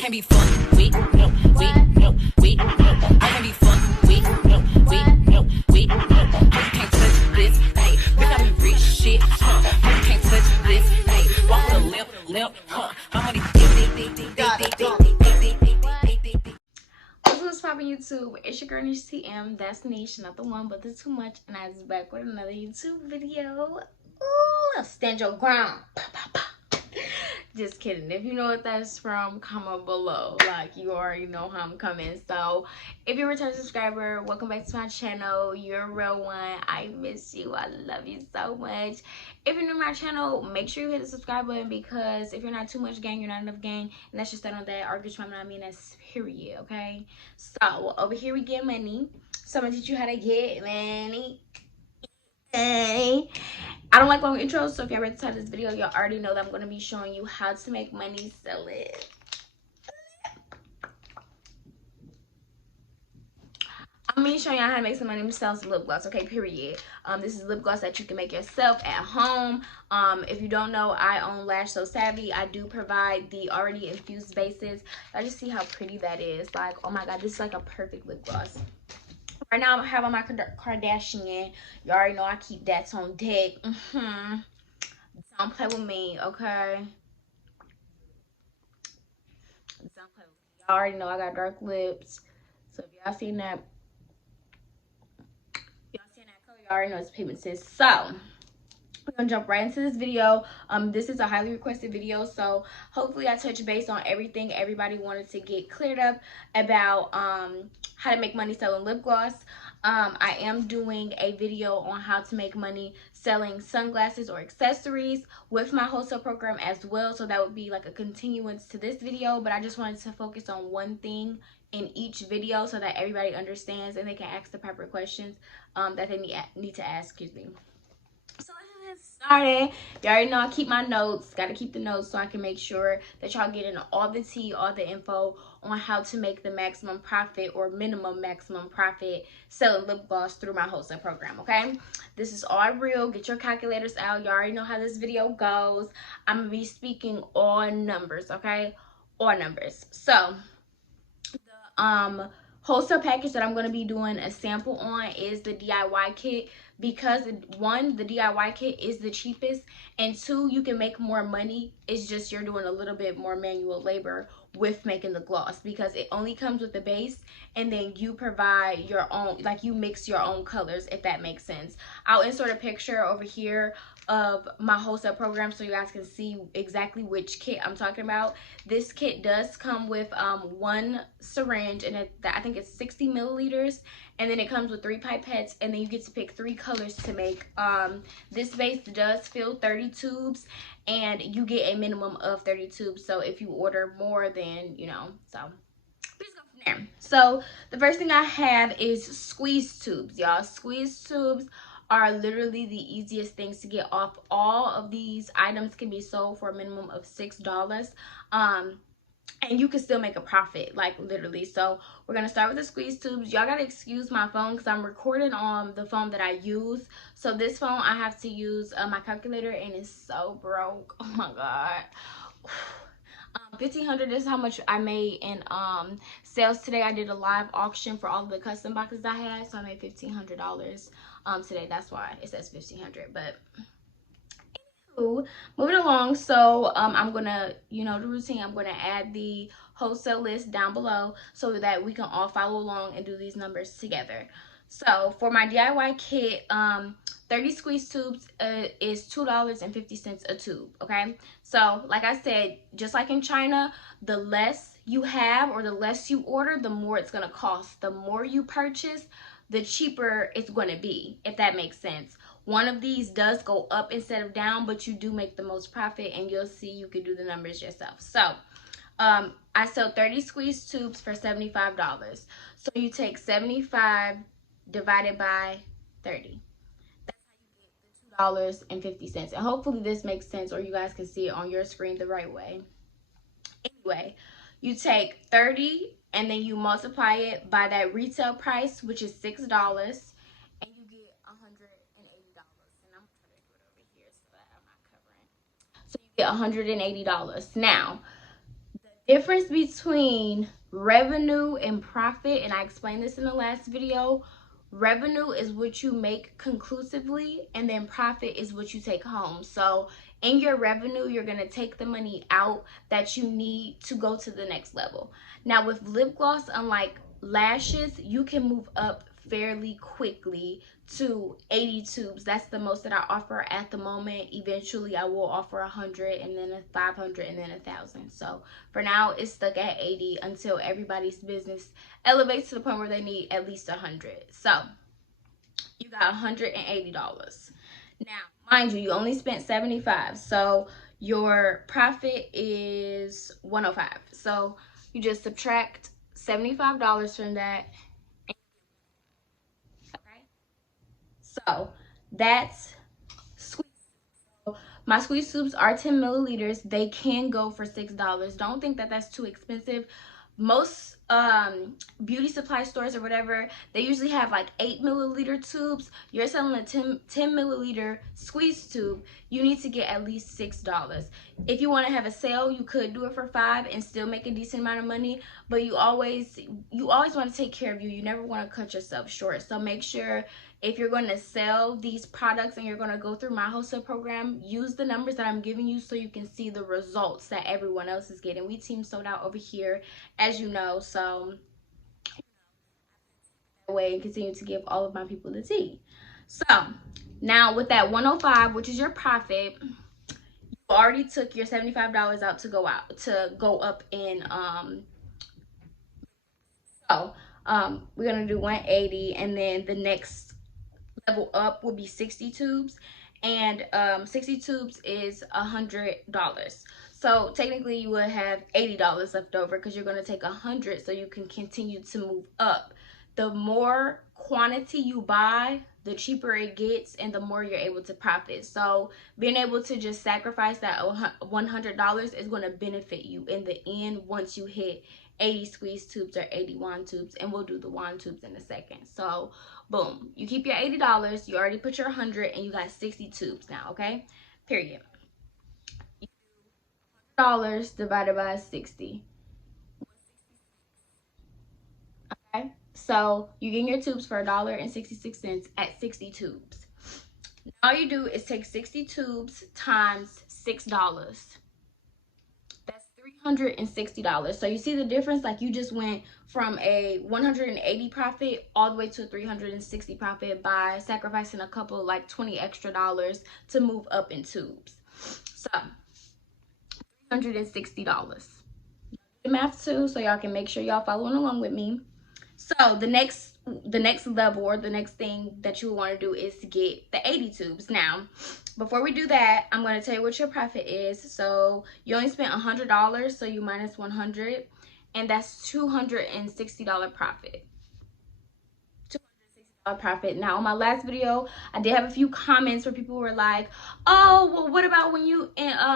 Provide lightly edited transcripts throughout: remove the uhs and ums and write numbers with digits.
I can be fun, we, no, we, no, we, no. I can be fun, we, no, we, no, we, no. You can't touch this, hey. Bitch, I be rich shit, huh? You can't touch this, hey. Walk with a limp, huh? My money, What's poppin' YouTube? It's your girl Niche TM. That's Niche, not the one, but the too much. And I was back with another YouTube video. Ooh, stand your ground. Just kidding. If you know what that's from, comment below. Like, you already know how I'm coming. So, if you're a return subscriber, welcome back to my channel. You're a real one. I miss you. I love you so much. If you're new to my channel, make sure you hit the subscribe button, because if you're not too much gang, you're not enough gang. And that's just that on that. Argue trying to mean that's period, okay? So, over here we get money. So, I'm going to teach you how to get money. Hey. I don't like long intros, so if y'all ready to start this video, y'all already know that I'm going to be showing you how to make money sell it. I'm going to show y'all how to make some money sell some lip gloss, okay, period. This is lip gloss that you can make yourself at home. If you don't know, I own Lash So Savvy. I do provide the already infused bases. I just see how pretty that is. Like, oh my god, this is like a perfect lip gloss. Right now, I have on my Kardashian. You already know I keep that on deck. Don't play with me, okay? Don't play with me. Y'all already know I got dark lips. So if y'all seen that, color, y'all already know it's pigmented. So we're gonna jump right into this video. This is a highly requested video, so hopefully I touch base on everything everybody wanted to get cleared up about how to make money selling lip gloss. I am doing a video on how to make money selling sunglasses or accessories with my wholesale program as well, so that would be like a continuance to this video, but I just wanted to focus on one thing in each video so that everybody understands and they can ask the proper questions that they need to ask, excuse me. So let's get started. You already know I keep my notes. Got to keep the notes so I can make sure that y'all getting all the tea, all the info on how to make the maximum profit or minimum maximum profit selling lip gloss through my wholesale program, okay? This is all real. Get your calculators out. You already know how this video goes. I'm going to be speaking all numbers, okay? All numbers. So, the wholesale package that I'm going to be doing a sample on is the DIY kit, because one, the DIY kit is the cheapest, and two, you can make more money. It's just you're doing a little bit more manual labor with making the gloss, because it only comes with the base and then you provide your own, like you mix your own colors, if that makes sense. I'll insert a picture over here of my wholesale program so you guys can see exactly which kit I'm talking about. This kit does come with one syringe, and I think it's 60 milliliters, and then it comes with 3 pipettes, and then you get to pick 3 colors to make. This base does fill 30 tubes, and you get a minimum of 30 tubes, so if you order more, then you know, so please go from there. So the first thing I have is squeeze tubes, y'all. Squeeze tubes are literally the easiest things to get off. All of these items can be sold for a minimum of $6, and you can still make a profit, like literally. So we're gonna start with the squeeze tubes. Y'all gotta excuse my phone because I'm recording on the phone that I use. So this phone, I have to use my calculator, and it's so broke. Oh my god. $1,500 is how much I made in sales today. I did a live auction for all of the custom boxes I had, so I made $1,500 today. That's why it says $1,500. But anywho, moving along. So I'm gonna, you know the routine, I'm gonna add the wholesale list down below so that we can all follow along and do these numbers together. So for my DIY kit, 30 squeeze tubes is $2.50 a tube, okay? So like I said, just like in China, the less you have or the less you order, the more it's gonna cost. The more you purchase, the cheaper it's gonna be, if that makes sense. One of these does go up instead of down, but you do make the most profit, and you'll see, you can do the numbers yourself. So I sell 30 squeeze tubes for $75. So you take 75 divided by 30. That's how you get the $2.50. And hopefully this makes sense, or you guys can see it on your screen the right way. Anyway, you take 30 and then you multiply it by that retail price, which is $6, and you get $180. And I'm trying to do it over here so that I'm not covering. So you get $180. Now, Difference between revenue and profit, and I explained this in the last video. Revenue is what you make conclusively, and then profit is what you take home. So in your revenue, you're going to take the money out that you need to go to the next level. Now with lip gloss, unlike lashes, you can move up fairly quickly to 80 tubes. That's the most that I offer at the moment. Eventually I will offer 100, and then a 500, and then 1,000. So for now it's stuck at 80 until everybody's business elevates to the point where they need at least 100. So you got $180. Now mind you, you only spent 75, so your profit is 105. So you just subtract $75 from that. Okay, so that's squeeze. My squeeze tubes are 10 milliliters. They can go for $6. Don't think that that's too expensive. Most beauty supply stores or whatever, they usually have like 8 milliliter tubes. You're selling a 10 milliliter squeeze tube, you need to get at least $6. If you want to have a sale, you could do it for $5 and still make a decent amount of money, but you always want to take care of you. You never want to cut yourself short. So make sure, if you're going to sell these products and you're going to go through my wholesale program, use the numbers that I'm giving you so you can see the results that everyone else is getting. We team sold out over here, as you know, so that way and continue to give all of my people the tea. So now with that 105, which is your profit, you already took your $75 out to go up in we're gonna do 180, and then the next level up will be 60 tubes, and 60 tubes is $100. So technically you would have $80 left over because you're going to take 100 so you can continue to move up. The more quantity you buy, the cheaper it gets, and the more you're able to profit. So being able to just sacrifice that $100 is going to benefit you in the end once you hit 80 squeeze tubes or 80 wand tubes, and we'll do the wand tubes in a second. So boom, you keep your $80, you already put your 100, and you got 60 tubes now, okay? Period. $100 divided by 60. Okay? So you get your tubes for $1.66 at 60 tubes. All you do is take 60 tubes times $6. That's $360. So you see the difference? Like, you just went from a 180 profit all the way to a 360 profit by sacrificing a couple, like 20 extra dollars to move up in tubes. So $360. The math too, so y'all can make sure y'all following along with me. So the next level, or the next thing that you want to do, is to get the 80 tubes. Now before we do that, I'm going to tell you what your profit is. So you only spent $100, so you minus 100, and that's $260 profit. Profit. Now on my last video, I did have a few comments where people were like, oh, well, what about when you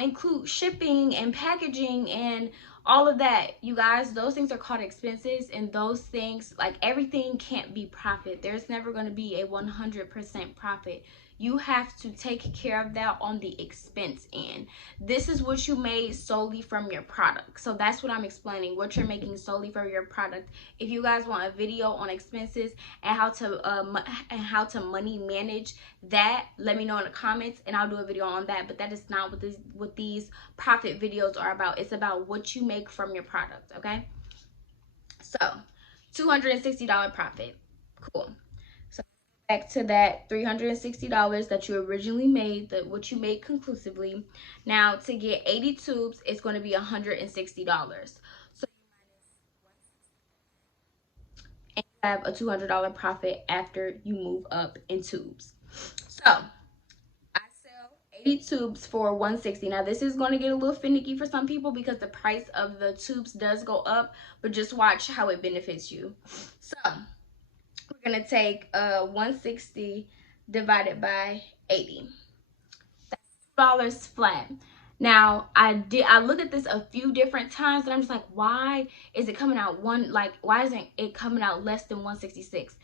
include shipping and packaging and all of that? You guys, those things are called expenses, and those things, like, everything can't be profit. There's never going to be a 100% profit. You have to take care of that on the expense end. This is what you made solely from your product. So that's what I'm explaining, what you're making solely for your product. If you guys want a video on expenses and how to money manage that, let me know in the comments and I'll do a video on that. But that is not what these profit videos are about. It's about what you make from your product, okay? So $260 profit. Cool. Back to that $360 that you originally made, what you made conclusively. Now to get 80 tubes, it's going to be $160. So you have a $200 profit after you move up in tubes. So I sell 80 tubes for $160. Now this is going to get a little finicky for some people because the price of the tubes does go up, but just watch how it benefits you. So we're going to take 160 divided by 80. That's $2 flat. Now, I looked at this a few different times, and I'm just like, why is it coming out why isn't it coming out less than 166?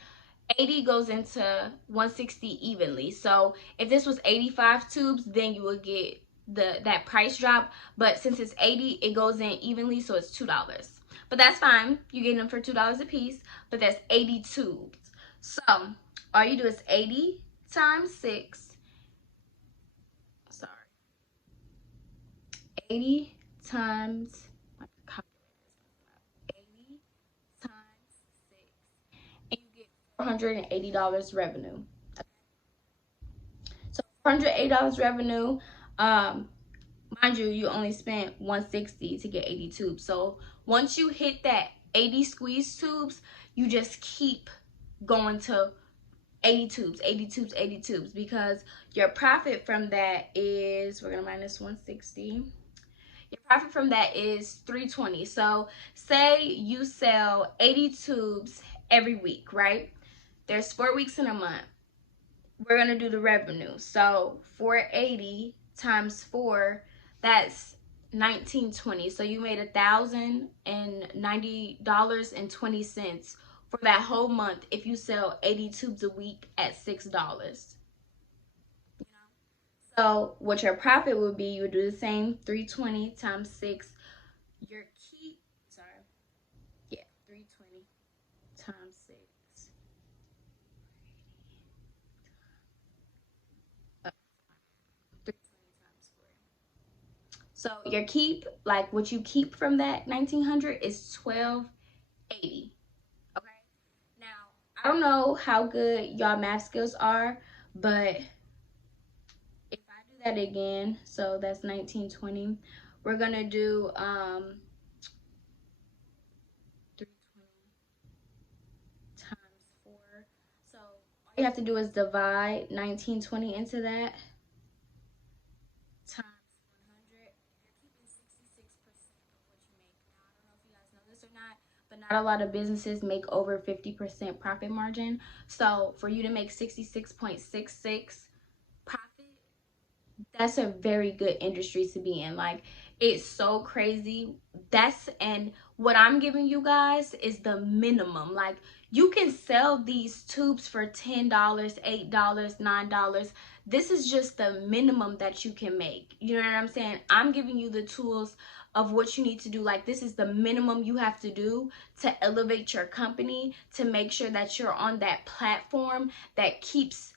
80 goes into 160 evenly. So if this was 85 tubes, then you would get that price drop, but since it's 80, it goes in evenly, so it's $2. But that's fine. You get them for $2 a piece, but that's 80 tubes. So all you do is 80 times 6. Sorry. 80 times 80 times 6, and you get $480 revenue. So $480 revenue. Mind you, you only spent $160 to get 80 tubes. So once you hit that 80 squeeze tubes, you just keep going to 80 tubes, 80 tubes, 80 tubes, because your profit from that is, we're gonna minus 160. Your profit from that is $320. So say you sell 80 tubes every week, right? There's 4 weeks in a month. We're gonna do the revenue. So 480 times 4, that's $19.20. So you made $1,090.20 for that whole month if you sell 80 tubes a week at $6. So what your profit would be, you would do the same, 320 times 6. Your keep, sorry, yeah, 320 times 6. So your keep, like what you keep from that 1900 is 1280. Okay. Now, I don't know how good y'all math skills are, but if I do that again, so that's 1920. We're gonna do 320 times 4. So all you have to do is divide 1920 into that times 100. You're keeping 66% of what you make. Now, I don't know if you guys know this or not, but not a lot of businesses make over 50% profit margin. So for you to make 66.66 profit, that's a very good industry to be in. Like, it's so crazy. And what I'm giving you guys is the minimum. Like, you can sell these tubes for $10, $8, $9. This is just the minimum that you can make. You know what I'm saying? I'm giving you the tools of what you need to do. Like, this is the minimum you have to do to elevate your company, to make sure that you're on that platform that keeps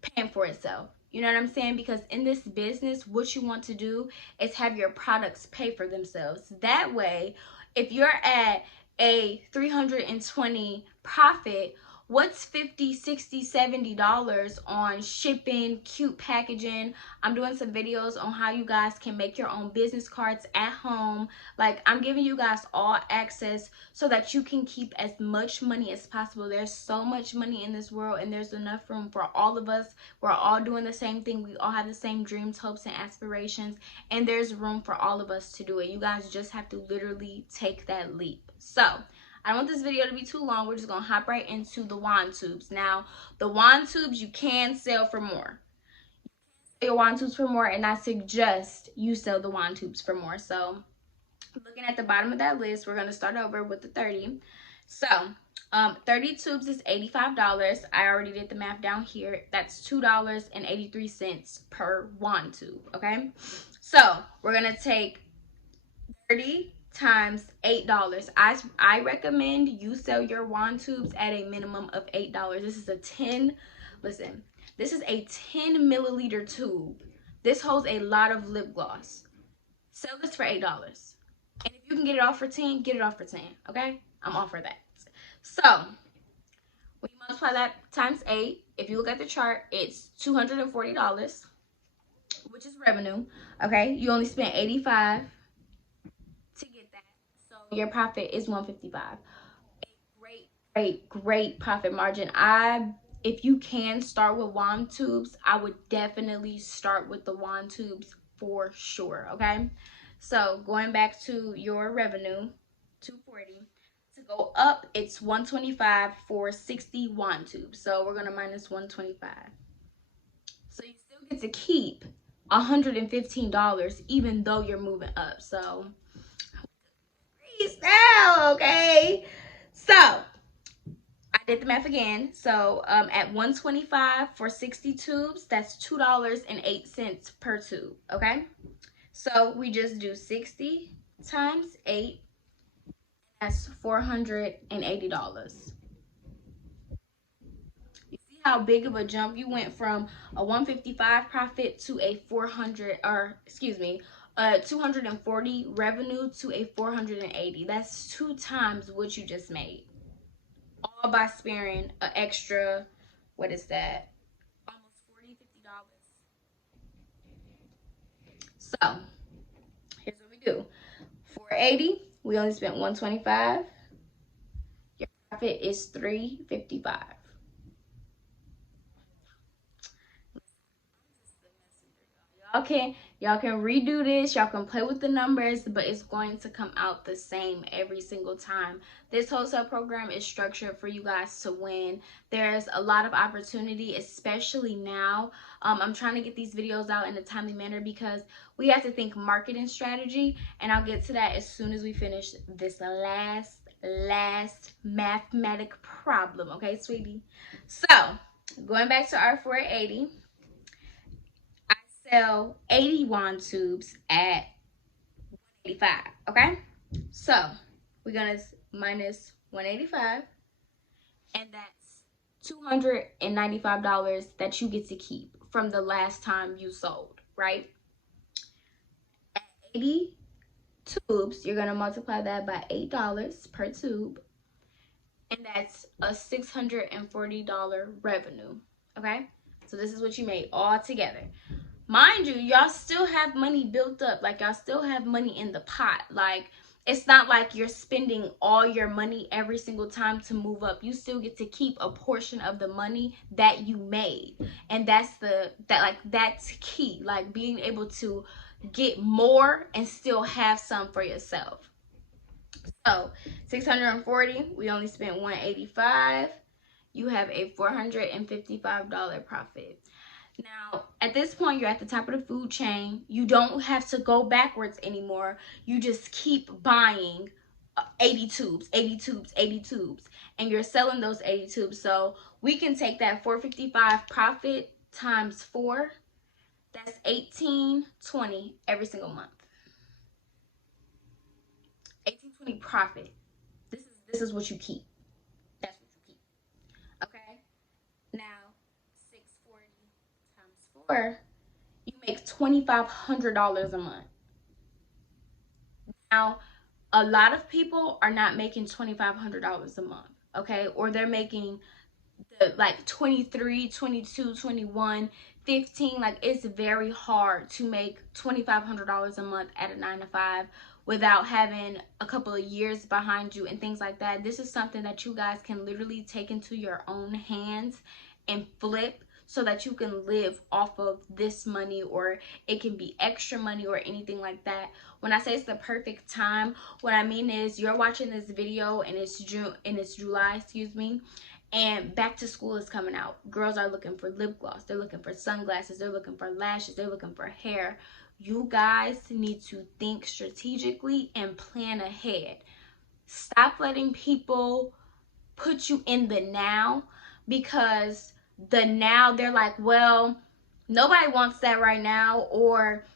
paying for itself. You know what I'm saying? Because in this business, what you want to do is have your products pay for themselves. That way, if you're at a 320 profit, what's 50, 60, $70 on shipping, cute packaging? I'm doing some videos on how you guys can make your own business cards at home. Like, I'm giving you guys all access so that you can keep as much money as possible. There's so much money in this world, and there's enough room for all of us. We're all doing the same thing. We all have the same dreams, hopes, and aspirations, and there's room for all of us to do it. You guys just have to literally take that leap. So I don't want this video to be too long. We're just gonna hop right into the wand tubes. Now, the wand tubes you can sell for more. Your wand tubes for more, and I suggest you sell the wand tubes for more. So looking at the bottom of that list, we're gonna start over with the 30. So 30 tubes is $85. I already did the math down here. That's $2.83 per wand tube. Okay, so we're gonna take 30 times $8. I recommend you sell your wand tubes at a minimum of $8. This is a 10, listen, this is a 10 milliliter tube. This holds a lot of lip gloss. Sell this for $8. And if you can get it off for 10, get it off for 10. Okay, I'm all for that. So when you multiply that times 8, if you look at the chart, it's $240, which is revenue. Okay, you only spent $85 to get that, so your profit is $155. A great profit margin. If you can start with wand tubes, I would definitely start with the wand tubes for sure. Okay, so going back to your revenue, 240. To go up, it's 125 for 60 wand tubes. So we're gonna minus 125. So you still get to keep $115 even though you're moving up. So now, okay, so I did the math again. So at $125 for 60 tubes, that's $2.08 per tube, okay? So we just do 60 times 8, that's $480. You see how big of a jump you went from a 155 profit to a 240 revenue to a 480. That's 2 times what you just made, all by sparing an extra, what is that, almost $40-$50. So here's what we do. 480, we only spent 125. Your profit is 355. Y'all can redo this, y'all can play with the numbers, but it's going to come out the same every single time. This wholesale program is structured for you guys to win. There's a lot of opportunity, especially now. I'm trying to get these videos out in a timely manner because we have to think marketing strategy, and I'll get to that as soon as we finish this last mathematic problem, okay, sweetie? So going back to our 480, sell 80 wand tubes at 185, okay? So we're gonna minus 185, and that's $295 that you get to keep from the last time you sold, right? At 80 tubes, you're gonna multiply that by $8 per tube, and that's a $640 revenue, okay? So this is what you made all together. Mind you, y'all still have money built up. Like, y'all still have money in the pot. Like, it's not like you're spending all your money every single time to move up. You still get to keep a portion of the money that you made. And that's key. Like, being able to get more and still have some for yourself. So 640, we only spent 185. You have a $455 profit. Now, at this point, you're at the top of the food chain. You don't have to go backwards anymore. You just keep buying 80 tubes, 80 tubes, 80 tubes, and you're selling those 80 tubes. So we can take that 455 profit times 4. That's $18.20 every single month. $18.20 profit. This is what you keep. That's what you keep. Okay. Now, 640 times 4, you make $2,500 a month. Now, a lot of people are not making $2,500 a month, okay? Or they're making like 23, 22, 21, 15. Like, it's very hard to make $2,500 a month at a 9-to-5 without having a couple of years behind you and things like that. This is something that you guys can literally take into your own hands and flip so that you can live off of this money, or it can be extra money or anything like that. When I say it's the perfect time, what I mean is you're watching this video and it's July, excuse me, and back to school is coming out. Girls are looking for lip gloss, they're looking for sunglasses, they're looking for lashes, they're looking for hair. You guys need to think strategically and plan ahead. Stop letting people put you in the now, because the now, they're like, well, nobody wants that right now, or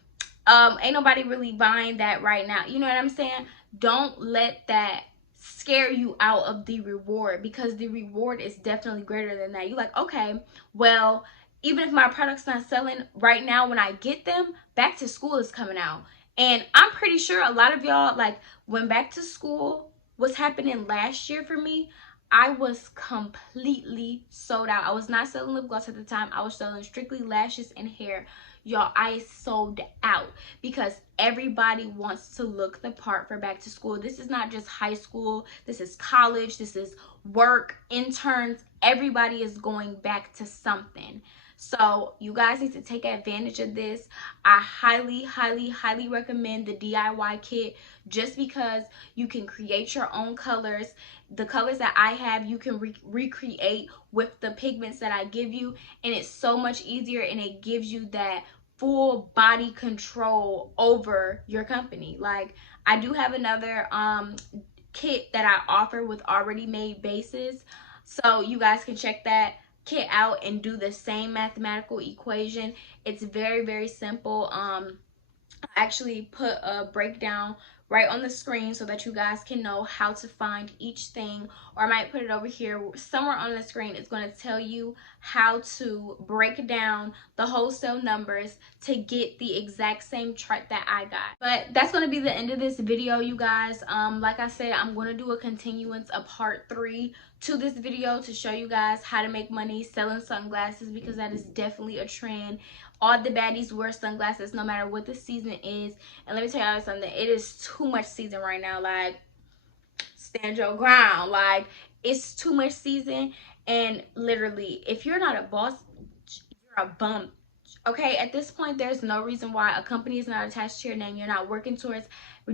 ain't nobody really buying that right now. You know what I'm saying? Don't let that scare you out of the reward, because the reward is definitely greater than that. You're like, okay, well, even if my product's not selling right now, when I get them, back to school is coming out. And I'm pretty sure a lot of y'all, like, when back to school was happening last year for me, I was completely sold out. I was not selling lip gloss at the time. I was selling strictly lashes and hair. Y'all, I sold out because everybody wants to look the part for back to school. This is not just high school. This is college. This is work, interns. Everybody is going back to something. So you guys need to take advantage of this. I highly recommend the DIY kit, just because you can create your own colors. The colors that I have, you can recreate with the pigments that I give you, and it's so much easier, and it gives you that full body control over your company. Like, I do have another kit that I offer with already made bases. So you guys can check that kit out and do the same mathematical equation. It's very, very simple. I actually put a breakdown right on the screen so that you guys can know how to find each thing, or I might put it over here somewhere on the screen. It's going to tell you how to break down the wholesale numbers to get the exact same chart that I got. But that's going to be the end of this video, you guys. Like I said, I'm going to do a continuance of part 3 to this video to show you guys how to make money selling sunglasses, because that is definitely a trend. All the baddies wear sunglasses no matter what the season is. And let me tell y'all something, it is too much season right now. Like, stand your ground. Like, it's too much season. And literally, if you're not a boss, you're a bum. Okay, at this point, there's no reason why a company is not attached to your name. You're not working towards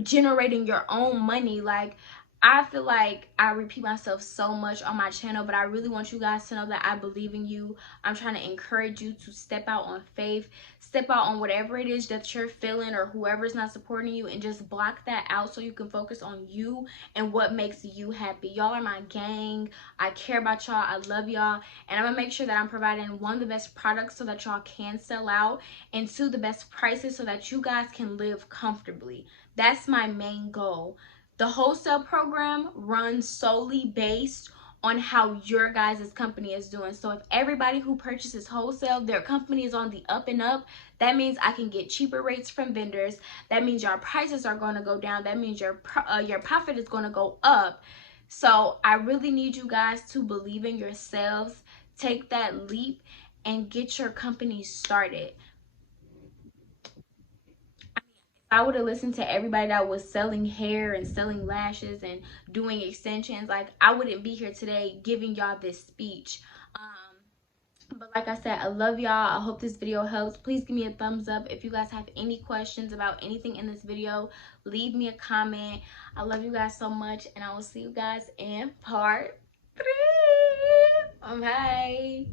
generating your own money. Like, I feel like I repeat myself so much on my channel, but I really want you guys to know that I believe in you. I'm trying to encourage you to step out on faith, step out on whatever it is that you're feeling, or whoever's not supporting you, and just block that out so you can focus on you and what makes you happy. Y'all are my gang. I care about y'all. I love y'all. And I'm gonna make sure that I'm providing, one, the best products so that y'all can sell out, and 2, the best prices so that you guys can live comfortably. That's my main goal. The wholesale program runs solely based on how your guys' company is doing. So if everybody who purchases wholesale, their company is on the up and up, that means I can get cheaper rates from vendors. That means your prices are going to go down. That means your profit is going to go up. So I really need you guys to believe in yourselves, take that leap, and get your company started. I would have listened to everybody that was selling hair and selling lashes and doing extensions, like, I wouldn't be here today giving y'all this speech. But like I said, I love y'all. I hope this video helps. Please give me a thumbs up. If you guys have any questions about anything in this video, leave me a comment. I love you guys so much, and I will see you guys in part 3. Bye.